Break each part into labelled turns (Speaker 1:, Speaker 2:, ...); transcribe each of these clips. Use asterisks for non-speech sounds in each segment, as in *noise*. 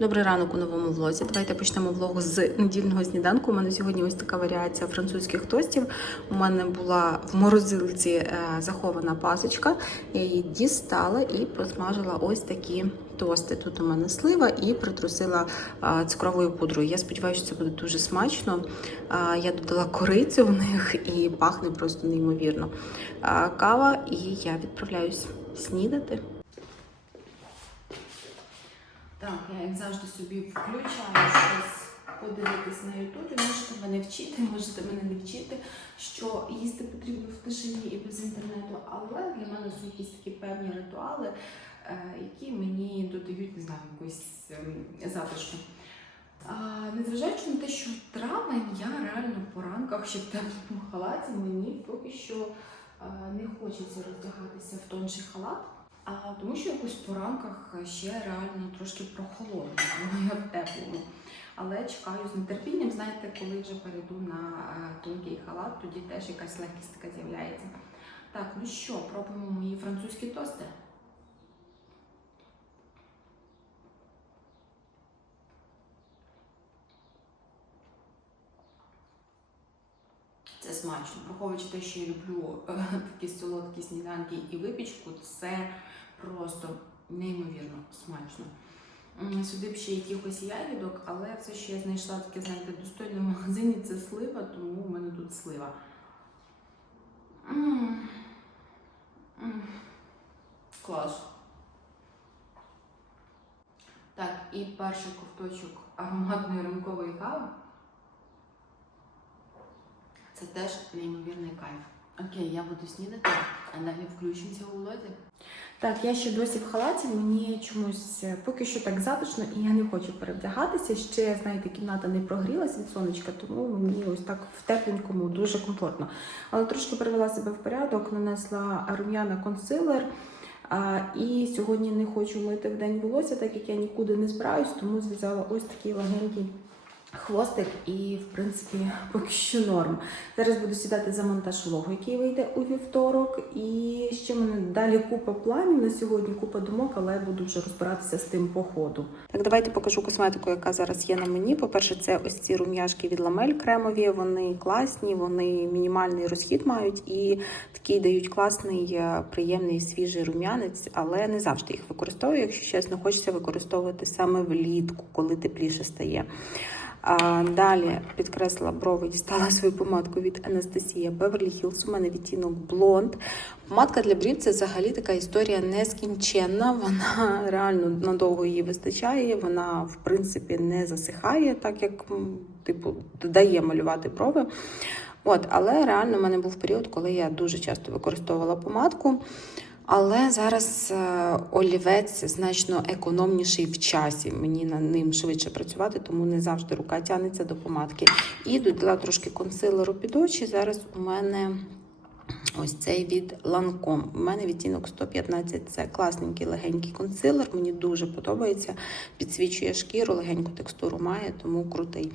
Speaker 1: Добрий ранок у новому влозі. Давайте почнемо влог з недільного сніданку. У мене сьогодні ось така варіація французьких тостів. У мене була в морозилці е, захована пасочка. Я її дістала і посмажила ось такі тости. Тут у мене слива і притрусила е, цукровою пудрою. Я сподіваюся, що це буде дуже смачно. Е, Я додала корицю в них і пахне просто неймовірно. Кава, і я відправляюсь снідати. Так, я як завжди собі включаю щось подивитись на Ютубі. Можете мене вчити, можете мене не вчити, що їсти потрібно в тишині і без інтернету. Але для мене це якісь такі певні ритуали, е, які мені додають, не знаю, якусь ем, затишку. Незважаючи на те, що травень, я реально по ранках ще в теплому халаті, мені поки що е, не хочеться роздягатися в тонший халат. А, тому що якось по ранках ще реально трошки прохолодно, в теплому. Але чекаю з нетерпінням, знаєте, коли вже перейду на е, тонкий халат, тоді теж якась легкість така з'являється. Так, ну що, пробуємо мої французькі тости. Це смачно. Враховуючи те, що я люблю е, *laughs* такі солодкі сніданки і випічку, це просто неймовірно смачно. Сюди б ще якихось ягідок, але все, що я знайшла таке, знаєте, достойне в *laughs* магазині, це слива, тому у мене тут слива. Клас. Так, і перший ковточок ароматної ранкової кави. Це теж неймовірний кайф. Окей, я буду снідати, а далі включимося у влозі. Так, я ще досі в халаті, мені чомусь е, поки що так затишно, і я не хочу перевдягатися. Ще, знаєте, кімната не прогрілась від сонечка, тому мені ось так в тепленькому дуже комфортно. Але трошки привела себе в порядок, нанесла рум'яна консилер. А, і сьогодні не хочу мити в день волосся, так як я нікуди не збираюсь, тому зв'язала ось такий легенький хвостик, і в принципі *laughs* поки що норм. Зараз буду сідати за монтаж влогу, який вийде у вівторок. І ще мене далі купа планів на сьогодні, купа думок, але буду вже розбиратися з тим по ходу. Так, давайте покажу косметику, яка зараз є на мені. По-перше, це ось ці рум'яшки від ламель кремові. Вони класні, вони мінімальний розхід мають і такий дають класний, е, приємний свіжий рум'янець, але не завжди їх використовую. Якщо чесно, хочеться використовувати саме влітку, коли тепліше стає. А, далі підкреслила брови, дістала свою помадку від Анастасія Beverly Hills. У мене відтінок блонд. Помадка для брів це взагалі така історія нескінченна. Вона реально надовго її вистачає. Вона, в принципі, не засихає, так як типу додає малювати брови. От, але реально в мене був період, коли я дуже часто використовувала помадку. Але зараз е, олівець значно економніший в часі. Мені на ним швидше працювати, тому не завжди рука тягнеться до помадки. І додала трошки консилеру під очі. Зараз у мене ось цей від Lancome. У мене відтінок 115. Це класненький легенький консилер. Мені дуже подобається. Підсвічує шкіру, легеньку текстуру має, тому крутий.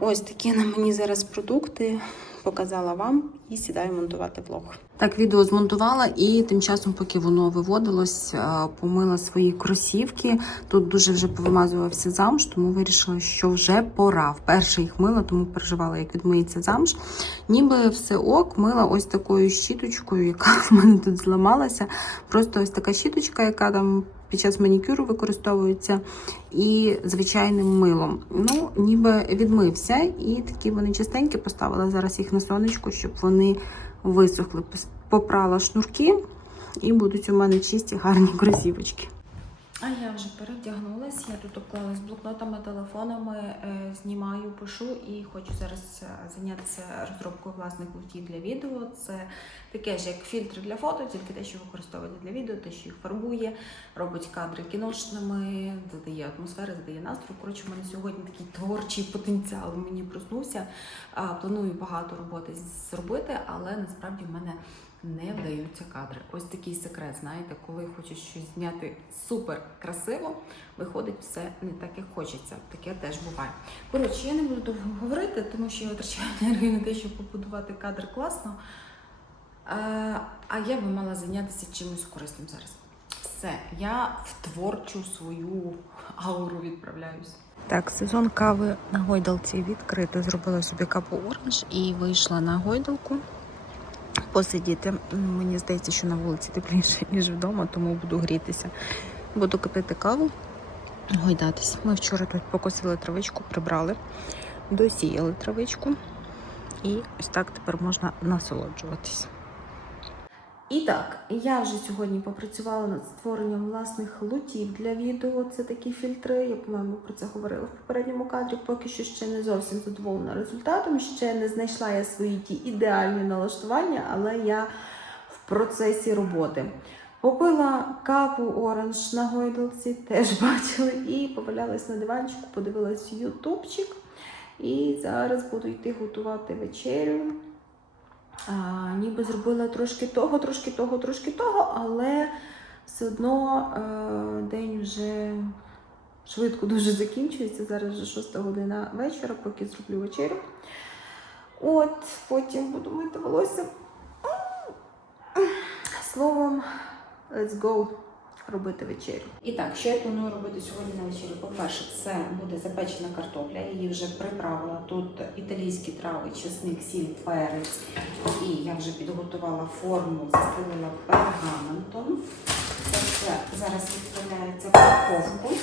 Speaker 1: Ось такі на мені зараз продукти. Показала вам і сідаю монтувати влог. Так, відео змонтувала, і тим часом, поки воно виводилось, е, помила свої кросівки. Тут дуже вже повимазувався замш, тому вирішила, що вже пора. Вперше їх мила, тому переживала, як відмиється замш. Ніби все ок, мила ось такою щіточкою, яка в мене тут зламалася. Просто ось така щіточка, яка там. Під час манікюру використовується і звичайним милом. Ну, ніби відмився, і такі вони чистенькі. Поставила зараз їх на сонечку, щоб вони висохли. Попрала шнурки, і будуть у мене чисті гарні кросівочки. А я вже перевдягнулася, я тут обклалась блокнотами, телефонами, е, знімаю, пишу і хочу зараз е, зайнятися розробкою власних луftів для відео. Це таке ж, як фільтри для фото, тільки те, що використовуєте для відео, те, що їх фарбує, робить кадри кіношними, додає атмосфери, додає настрою. Коротше, у мене сьогодні такий творчий потенціал мені проснувся. Планую багато роботи зробити, але насправді в мене не вдаються кадри. Ось такий секрет, знаєте, коли хочеш щось зняти супер красиво, виходить все не так, як хочеться. Таке теж буває. Коротше, я не буду довго говорити, тому що я витрачаю енергію на те, щоб побудувати кадр класно. А, а я би мала зайнятися чимось корисним зараз. Все, я в творчу свою ауру відправляюсь.
Speaker 2: Так, сезон кави на гойдалці відкрито. Зробила собі каву оранж і вийшла на гойдалку посидіти. Мені здається, що на вулиці тепліше, ніж вдома, тому буду грітися. Буду кипити каву, гойдатись. Ми вчора тут покосили травичку, прибрали, досіяли травичку. І ось так тепер можна насолоджуватись.
Speaker 1: І так, я вже сьогодні попрацювала над створенням власних лутів для відео. Це такі фільтри. Я, по-моєму, про це говорила в попередньому кадрі. Поки що ще не зовсім задоволена результатом. Ще не знайшла я свої ті ідеальні налаштування, але я в процесі роботи. Попила каву оранж на гойдалці, теж *laughs* бачили, і повалялась на диванчику, подивилась ютубчик. І зараз буду йти готувати вечерю. Ніби зробила трошки того, трошки того, трошки того, але все одно е, день вже швидко дуже закінчується. Зараз вже 6 година вечора, поки зроблю вечерю. От, потім буду мити волосся. Словом, let's go робити вечерю. І так, що я планую робити сьогодні на вечерю? По-перше, це буде запечена картопля. Її вже приправила. Тут італійські трави, чесник, сіль, перець. І я вже підготувала форму, застелила пергаментом. Це все зараз відправляється в духовку.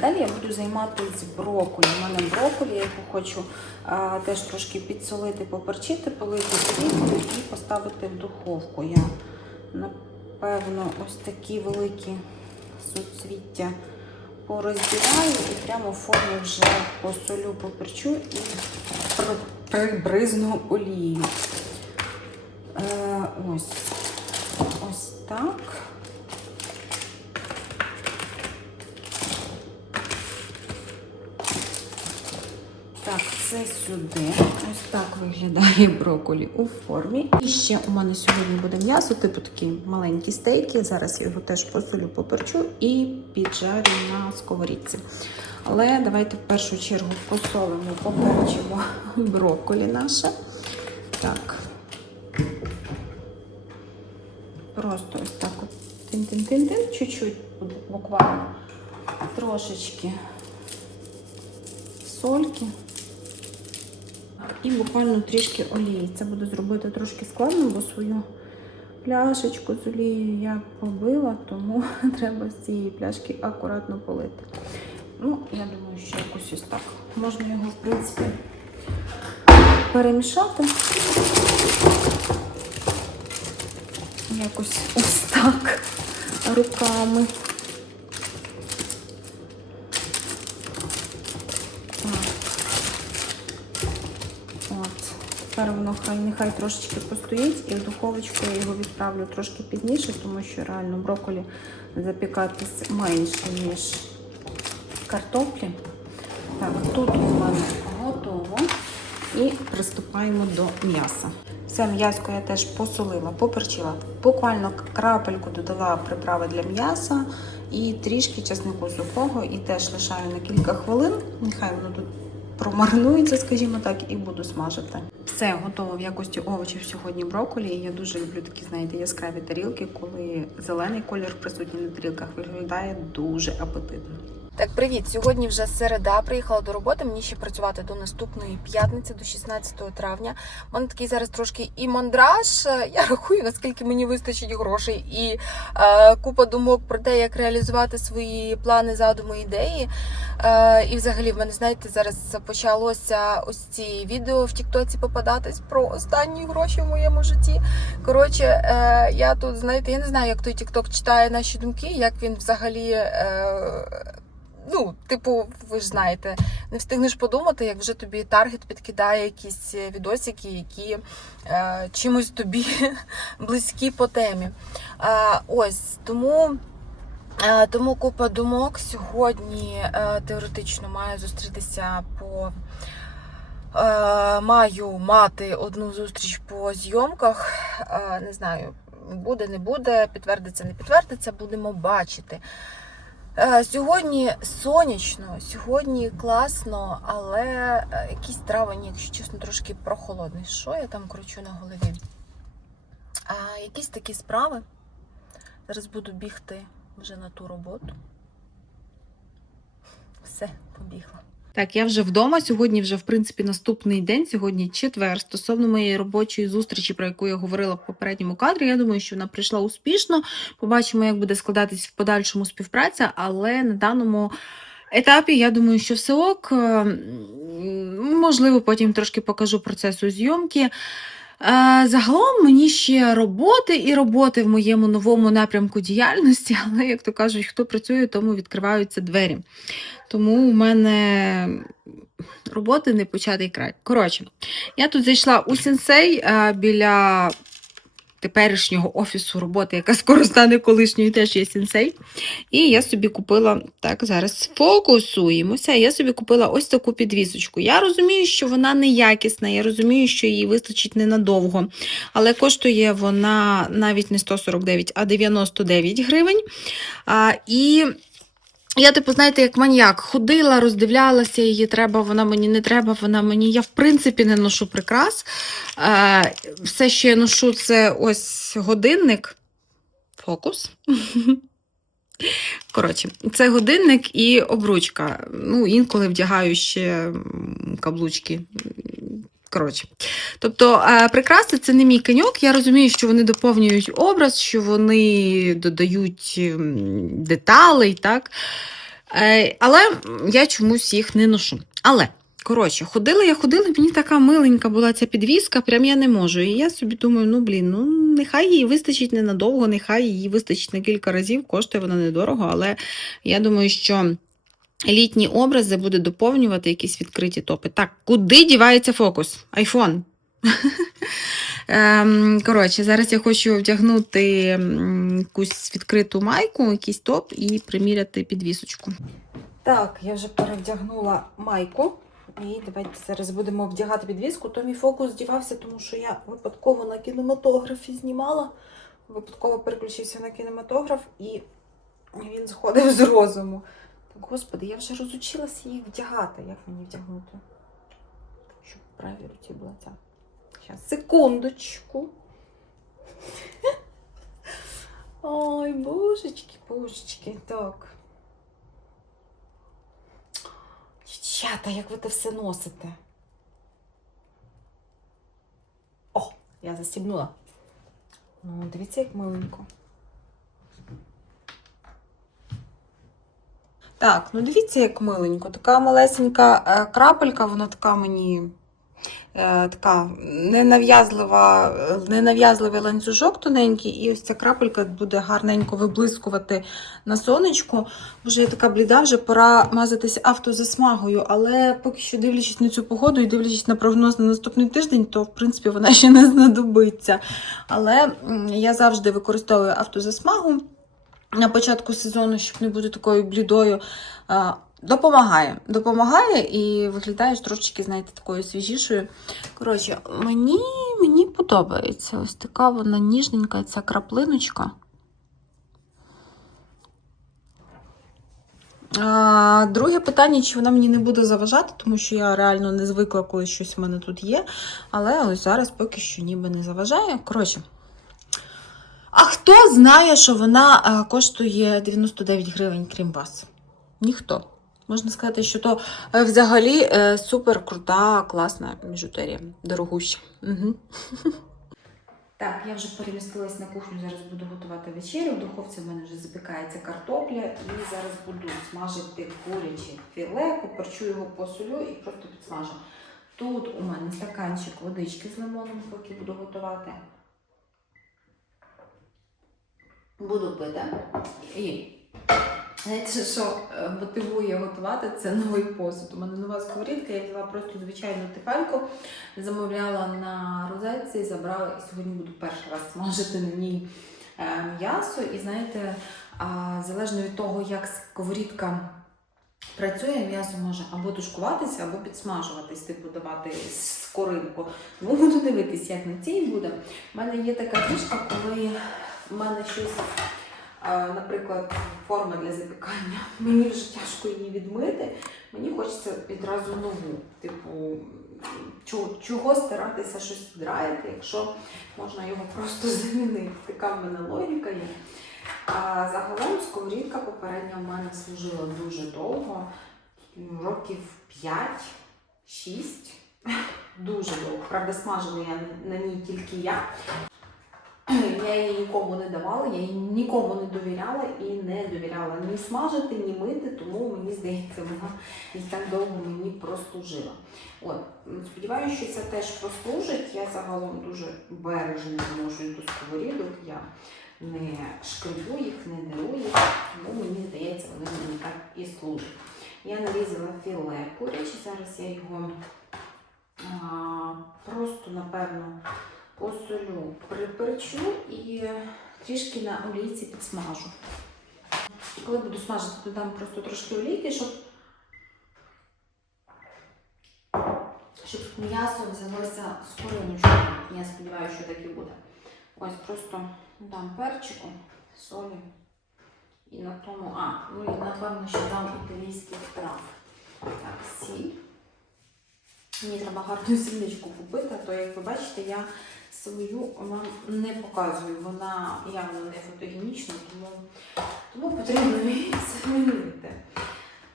Speaker 1: Далі я буду займатися брокколі. У мене брокколі, я його хочу а, теж трошки підсолити, поперчити, полити олійкою і поставити в духовку. Я напевно ось такі великі суцвіття порозділяю і прямо в формі вже посолю, поперчу і прибризну олією. Е, ось. Ось так. Це сюди. Ось так виглядає брокколі у формі. І ще у мене сьогодні буде м'ясо, типу такі маленькі стейки. Зараз я його теж посолю, поперчу і піджарю на сковорідці. Але давайте в першу чергу посолимо, поперчимо брокколі наше. Так. Просто ось так от тин-тин-тин-тин, чуть-чуть буквально трошечки сольки і буквально трішки олії. Це буду зробити трошки складно, бо свою пляшечку з олією я побила, тому *laughs* треба з цієї пляшки акуратно полити. Ну, я думаю, що якось ось так. Можна його, в принципі, перемішати. Якось ось так руками. От. Тепер воно хай нехай трошечки постоїть і в духовочку я його відправлю трошки пізніше, тому що реально брокколі запікатись менше, ніж картоплі. Так, тут у мене готово. І приступаємо до м'яса. Все м'яско я теж посолила, поперчила. Буквально крапельку додала приправи для м'яса і трішки чеснику сухого, і теж лишаю на кілька хвилин. Нехай воно тут промаринується, скажімо так, і буду смажити. Все готово в якості овочів сьогодні брокколі. Я дуже люблю такі, знаєте, яскраві тарілки, коли зелений колір присутній на тарілках виглядає дуже апетитно.
Speaker 3: Так, привіт! Сьогодні вже середа. Приїхала до роботи. Мені ще працювати до наступної п'ятниці, до 16 травня. У мене такий зараз трошки і мандраж. Е, Я рахую, наскільки мені вистачить грошей, і е, купа думок про те, як реалізувати свої плани, задуми, ідеї. Е, і взагалі, в мене, знаєте, зараз почалося ось ці відео в Тіктоці попадатись про останні гроші в моєму житті. Коротше, е, я тут, знаєте, я не знаю, як той Тікток читає наші думки, як він взагалі. Е, Ну, типу, ви ж знаєте, не встигнеш подумати, як вже тобі таргет підкидає якісь відосики, які е, чимось тобі *laughs* близькі по темі. Е, ось тому. Е, Тому купа думок сьогодні е, теоретично маю зустрітися по. Е, Маю мати одну зустріч по зйомках. Е, Не знаю, буде, не буде, підтвердиться, не підтвердиться, будемо бачити. Е, Сьогодні сонячно, сьогодні класно, але якісь якийсь травень, якщо чесно, трошки прохолодний. Що я там кручу на голові? А, якісь такі справи. Зараз буду бігти вже на ту роботу. Все, побігла.
Speaker 2: Так, я вже вдома. Сьогодні вже, в принципі, наступний день. Сьогодні четвер. Стосовно моєї робочої зустрічі, про яку я говорила в попередньому кадрі, я думаю, що вона прийшла успішно. Побачимо, як буде складатись в подальшому співпраця, але на даному етапі я думаю, що все ок. Можливо, потім трошки покажу процесу зйомки. Е, Загалом мені ще роботи і роботи в моєму новому напрямку діяльності, *laughs* але, як то кажуть, хто працює, тому відкриваються двері. Тому у мене роботи не початий край. Коротше, я тут зайшла у сенсей е, біля теперішнього офісу роботи, яка скоро стане колишньою, теж є сенсей. І я собі купила, так, зараз фокусуємося. Я собі купила ось таку підвісочку. Я розумію, що вона неякісна, я розумію, що її вистачить ненадовго. Але коштує вона навіть не 149, а 99 гривень. А, і я, типу, знаєте, як маньяк, ходила, роздивлялася її, треба, вона мені не треба, вона мені. Я, в принципі, не ношу прикрас. Е, все, що я ношу, це ось годинник. Фокус. *laughs* Коротше, це годинник і обручка. Ну, інколи вдягаю ще каблучки. Коротше. Тобто, е, прикраси це не мій коньок. Я розумію, що вони доповнюють образ, що вони додають м, деталей, так? Е, Але я чомусь їх не ношу. Але, коротше, ходила я ходила, мені така миленька була ця підвіска, прям я не можу. І я собі думаю, ну блін, ну нехай їй вистачить ненадовго, нехай її вистачить на кілька разів, коштує вона недорого, але я думаю, що. Літні образи буде доповнювати якісь відкриті топи. Так, куди дівається фокус? Айфон. *laughs* Ем, Коротше, зараз я хочу вдягнути якусь відкриту майку, якийсь топ і приміряти підвісочку.
Speaker 3: Так, я вже перевдягнула майку. І давайте зараз будемо вдягати підвіску. То мій фокус дівався, тому що я випадково на кінематографі знімала. Випадково переключився на кінематограф і він сходив з розуму. Господи, я вже розучилася їх вдягати. Як мені вдягнути? Щоб в правій руці була ця. Зараз, секундочку. Ой, божечки, божечки, так. Дівчата, як ви це все носите? О, я застібнула. Ну, дивіться, як миленько.
Speaker 2: Так, ну дивіться, як миленько. Така малесенька е, крапелька, вона така мені е, така ненав'язлива, ненав'язливий ланцюжок тоненький, і ось ця крапелька буде гарненько виблискувати на сонечку. Боже, я така бліда, вже пора мазатися автозасмагою, але поки що дивлячись на цю погоду і дивлячись на прогноз на наступний тиждень, то в принципі вона ще не знадобиться. Але я завжди використовую автозасмагу на початку сезону, щоб не бути такою блідою. Допомагає. Допомагає і виглядаєш трошечки, знаєте, такою свіжішою. Коротше, мені, мені подобається. Ось така вона ніжненька, ця краплиночка. А, друге питання, чи вона мені не буде заважати, тому що я реально не звикла, коли щось в мене тут є. Але ось зараз поки що ніби не заважає. Коротше. Хто знає, що вона е, коштує 99 гривень, крім вас? Ніхто. Можна сказати, що то е, взагалі е, супер крута, класна біжутерія. Дорогуща. Угу. *laughs*
Speaker 1: Так, я вже перемістилась на кухню, зараз буду готувати вечерю. В духовці в мене вже запікається картопля, і зараз буду смажити куряче філе, поперчу його посолю і просто підсмажу. Тут у мене стаканчик водички з лимоном, поки буду готувати. Буду пити. І знаєте, що е, мотивує готувати, це новий посуд. У мене нова сковорідка, я взяла просто звичайну тефельку, замовляла на розетці, забрала і сьогодні буду перший раз смажити на ній е, м'ясо. І знаєте, залежно від того, як сковорідка працює, м'ясо може або тушкуватися, або підсмажуватись, типу давати скоринку. Буду дивитись, як на цій буде. У мене є така фішка, коли в мене щось, наприклад, форма для запікання, *laughs* мені вже тяжко її відмити. Мені хочеться відразу нову. Типу, чого, старатися щось драїти, якщо можна його просто *laughs* замінити. Така в мене логіка є. А загалом сковорідка попередня в мене служила дуже довго, років 5-6. *laughs* Дуже довго. Правда, смажила я на ній тільки я. *clears throat* Я її нікому не давала, я її нікому не довіряла і не довіряла ні смажити, ні мити, тому мені здається, вона і так довго мені прослужила. От, сподіваюся, що це теж прослужить. Я загалом дуже бережно зможу до сковорідок. Я не шкребу їх, не деру їх, тому мені здається, вони мені так і служать. Я нарізала філе куряче, зараз я його а, просто, напевно, посолю, приперчу і трішки на олійці підсмажу. Коли буду смажити, додам просто трошки олійки, щоб, щоб м'ясо взялося з кориночкою. Я сподіваюся, що так і буде. Ось просто дам перчику, солі. І на тому, а, ну і напевно, що дам італійських трав. Так, сіль. Мені треба гарну сільничку купити, то, як ви бачите, я свою вам не показую. Вона явно не фотогенічна, тому, тому потрібно її змінити.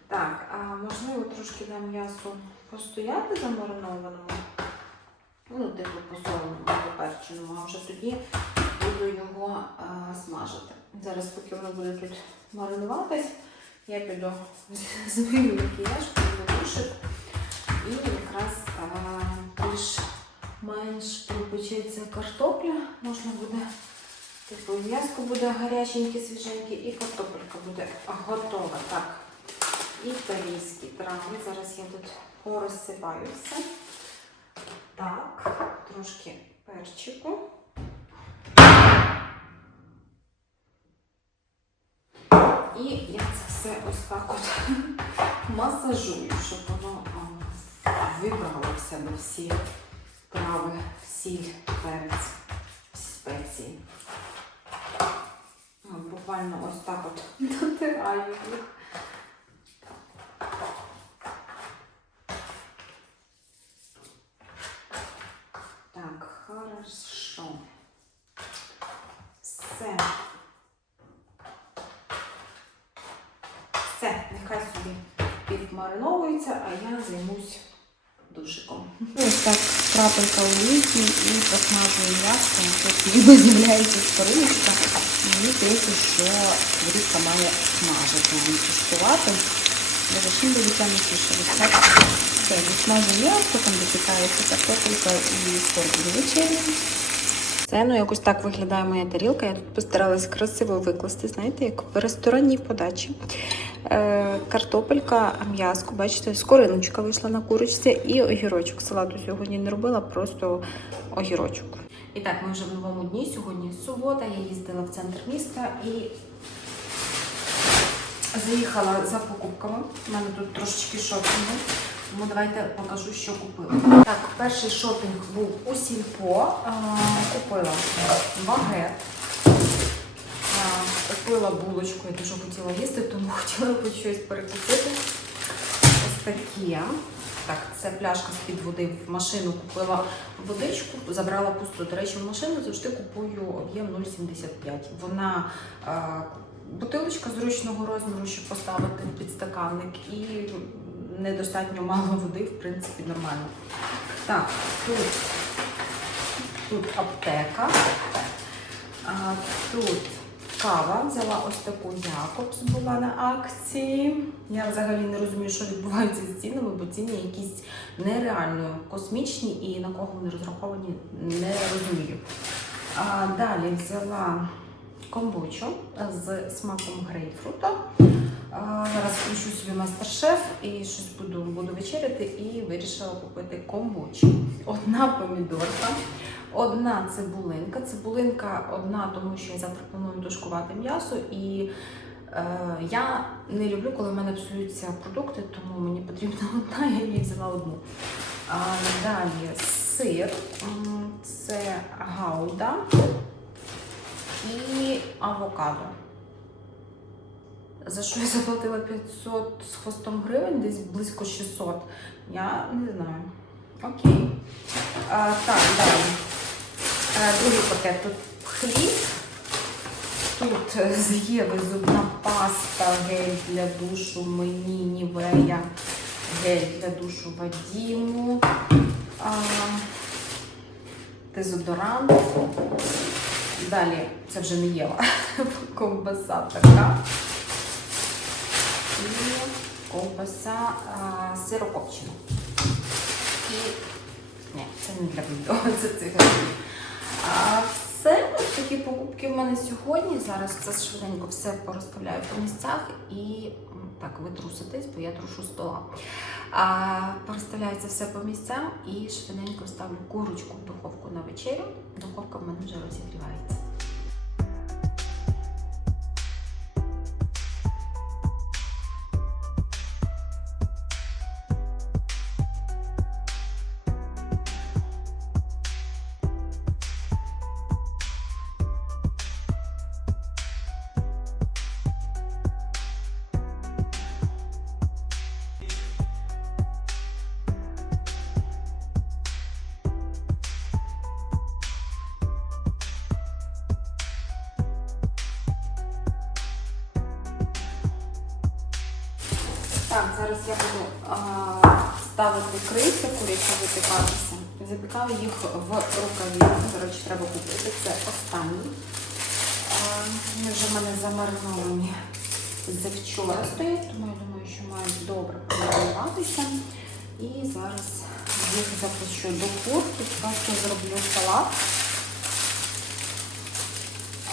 Speaker 1: Так, а можливо, трошки дам м'ясу постояти замаринованому. Ну, типу посоленому, поперченому, а вже тоді буду його а, смажити. Зараз, поки воно буде тут маринуватись, я піду *laughs* змію макіяж, піду душик і якраз а, більш менш пропечеться картопля, можна буде, типу м'яско буде гаряченьке, свіженьке, і картопелька буде готова. Так, італійські трави. Зараз я тут порозсипаю все. Так, трошки перчику. І я це все ось так от *laughs* масажую, щоб воно а, вибрало в себе всі трави, сіль, перець, спеції. Буквально ось так от *laughs* дотираю їх. Так, хорошо. Все. Все, нехай собі підмариновується, а я займусь
Speaker 2: так крапелька олійки і посмажує м'ясо. тобто з'являється скориночка. Мені здається, що сковорідка має смажити, а не тушкувати. Боже, чим буде вистачить. Все, відсмажу м'ясо, там допікається картопелька і скоро буде вечеря. Це ну якось так виглядає моя тарілка. Я тут постаралась красиво викласти, знаєте, як в ресторанній подачі. Е, картопелька, м'яско, бачите, скориночка вийшла на курочці і огірочок. Салату сьогодні не робила, просто огірочок.
Speaker 1: І так, ми вже в новому дні. Сьогодні субота. Я їздила в центр міста і заїхала за покупками. У мене тут трошечки шопінгу. Тому давайте покажу, що купила. Так, перший шопінг був у Сільпо. Купила багет. Купила булочку, я дуже хотіла їсти, тому *laughs* хотіла хоч щось перекусити. Ось таке. Так, це пляшка з-під води в машину купила водичку, забрала пусту. До речі, в машину завжди купую об'єм 0,75. Вона бутилочка зручного розміру, щоб поставити підстаканник, і недостатньо мало води, в принципі, нормально. Так, тут, тут аптека. А, тут кава. Взяла ось таку Якобс, була на акції. Я взагалі не розумію, що відбувається з цінами, бо ціни якісь нереально космічні і на кого вони розраховані, не розумію. А, далі взяла комбучу з смаком грейпфрута. Зараз включу собі мастер-шеф і щось буду, буду вечеряти і вирішила купити комбучу. Одна помідорка, одна цибулинка. Цибулинка одна, тому що я завтра планую тушкувати м'ясо і е, я не люблю, коли в мене псуються продукти, тому мені потрібна *laughs* одна, я її взяла одну. А, далі сир, це гауда і авокадо. За що я заплатила 500 з хвостом гривень, десь близько 600. Я не знаю. Окей. А, так, далі. А, другий пакет тут хліб. Тут е, з Єви зубна паста, гель для душу мені, Нівея, гель для душу Вадіму, а, дезодорант. Далі, це вже не Єва, *laughs* ковбаса така. Ковбаса сирокопчена. І ні, це не для відео, *laughs* це цигарки. Все, ось такі покупки в мене сьогодні. Зараз це швиденько все порозставляю по місцях і так, ви труситесь, бо я трушу стола. Це все по місцям і швиденько ставлю курочку в духовку на вечерю. Духовка в мене вже розігрівається. Так, зараз я буду а, ставити крильця курячі запікатися. Запікаю їх в рукаві. До речі, треба купити. Це останній. А, Вони вже в мене замариновані завчора стоять, тому я думаю, що мають добре помаринуватися. І зараз їх запущу до курки. Просто зроблю салат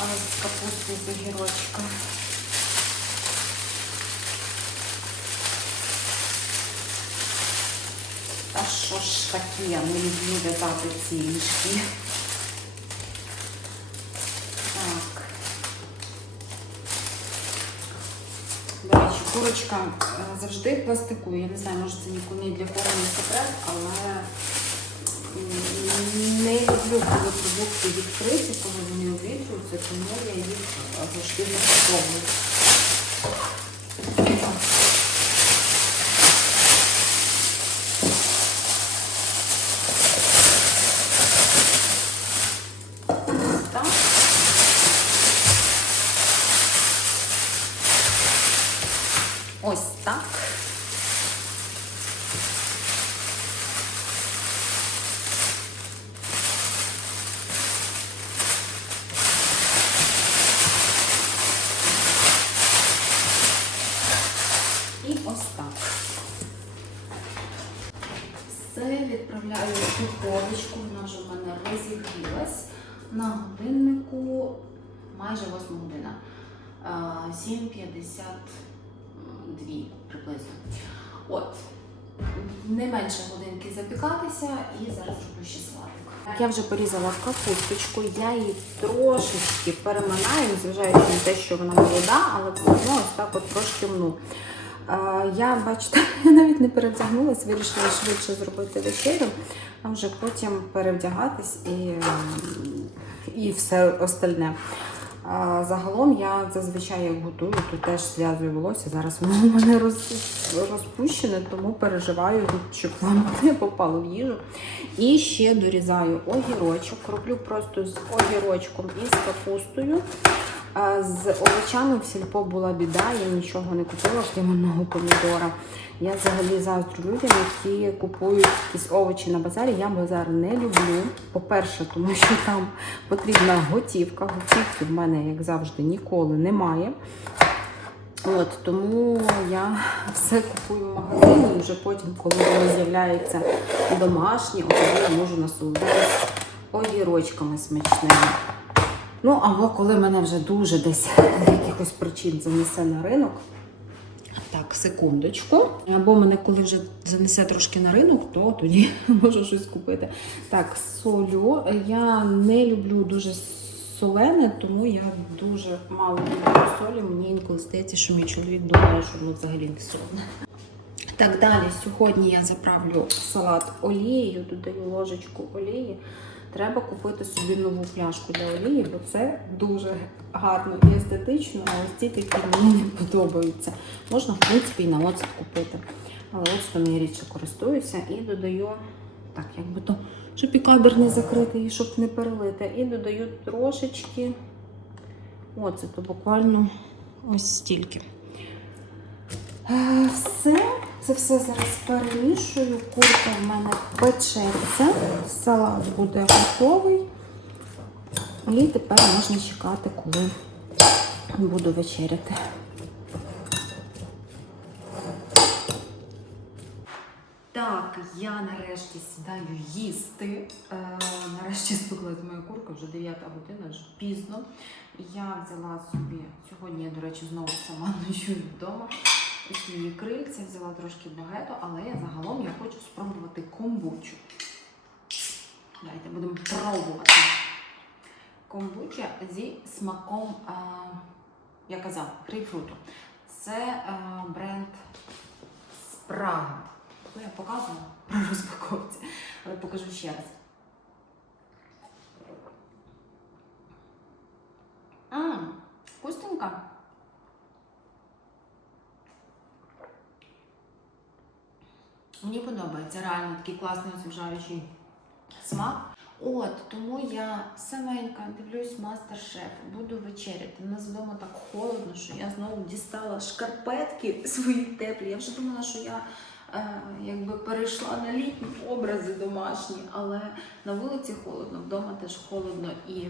Speaker 1: з капусти з огірочком. Що ж я не люблю в'язати ці ліжки. Так. До курочка е, завжди пластикує. Я не знаю, може це ніколи ні для кого не секрет, але не люблю, коли продукти відкриті, коли вони увітрюються, тому я їх завжди запаковую. Так. Ось так. І ось так. Все відправляю в вона вже в мене розігрілась. На годиннику майже 8 година. А, 7.52 приблизно. От. Не менше годинки запікатися і зараз роблю ще салатик. Я вже порізала капусточку, я її трошечки переминаю, незважаючи на те, що вона молода, але одно ось так от трошки мну. Я, бачите, *laughs* я навіть не перевдягнулась, вирішила швидше зробити вечерю, а вже потім перевдягатись і, і все остальне. Загалом я зазвичай готую, то теж зв'язую волосся. Зараз воно у мене розпущене, тому переживаю, щоб воно *laughs* не попало в їжу. І ще дорізаю огірочок. Роблю просто з огірочком і з капустою. З овочами в сільпо була біда, я нічого не купила, крім одного помідора. Я взагалі заздрю людям, які купують якісь овочі на базарі. Я базар не люблю. По-перше, тому що там потрібна готівка. Готівки в мене, як завжди, ніколи немає. От, тому я все купую в магазині, і вже потім, коли воно з'являється домашнє, я можу насолодитися огірочками смачними. Ну, або коли мене вже дуже десь з якихось причин занесе на ринок. Так, секундочку. Або мене коли вже занесе трошки на ринок, то тоді *laughs* можу щось купити. Так, солю. Я не люблю дуже солене, тому я дуже мало люблю солі. Мені інколи здається, що мій чоловік думає, що воно взагалі не солене. Так, далі сьогодні я заправлю салат олією, додаю ложечку олії. Треба купити собі нову пляшку для олії, бо це дуже гарно і естетично, а ось ці такі мені не подобаються. Можна, в принципі, і на оцет купити. Але оцтом я рідше користуюся і додаю, так, якби то, щоб і кадр не закритий, і щоб не перелити. І додаю трошечки Оце то буквально ось стільки. Е, Все, це все зараз перемішую. Курка в мене печеться, салат буде готовий. І тепер можна чекати, коли буду вечеряти. Так, я нарешті сідаю їсти. Е, нарешті спеклась моя курка, вже 9 година, вже пізно. Я взяла собі, сьогодні я, до речі, знову сама *laughs* ночую вдома. Її крильця, взяла трошки багато, але я загалом я хочу спробувати комбучу. Давайте будемо пробувати. Комбуча зі смаком, а, я казав, грейпфруту. Це а, бренд з Праги. Ну, я показувала *laughs* при розпаковці, але покажу ще раз. Ммм, вкусненька. Мені подобається реально такий класний освіжаючий смак. От, тому я саменька дивлюсь мастер-шеф, буду вечеряти. У нас вдома так холодно, що я знову дістала шкарпетки свої теплі. Я вже думала, що я е, якби перейшла на літні образи домашні, але на вулиці холодно, вдома теж холодно і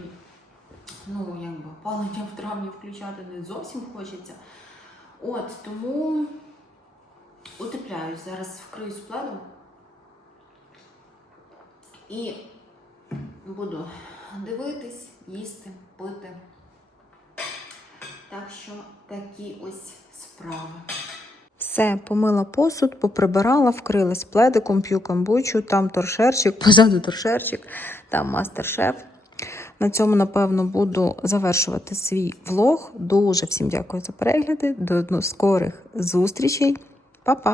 Speaker 1: ну, якби опалення в травні включати не зовсім хочеться. От, тому утепляюсь. Зараз вкриюсь пледом і буду дивитись, їсти, пити. Так що такі ось справи.
Speaker 2: Все, помила посуд, поприбирала, вкрилась пледиком, п'ю камбучу, там торшерчик, позаду торшерчик, там мастер-шеф. На цьому, напевно, буду завершувати свій влог. Дуже всім дякую за перегляди. До скорих зустрічей. Па-па!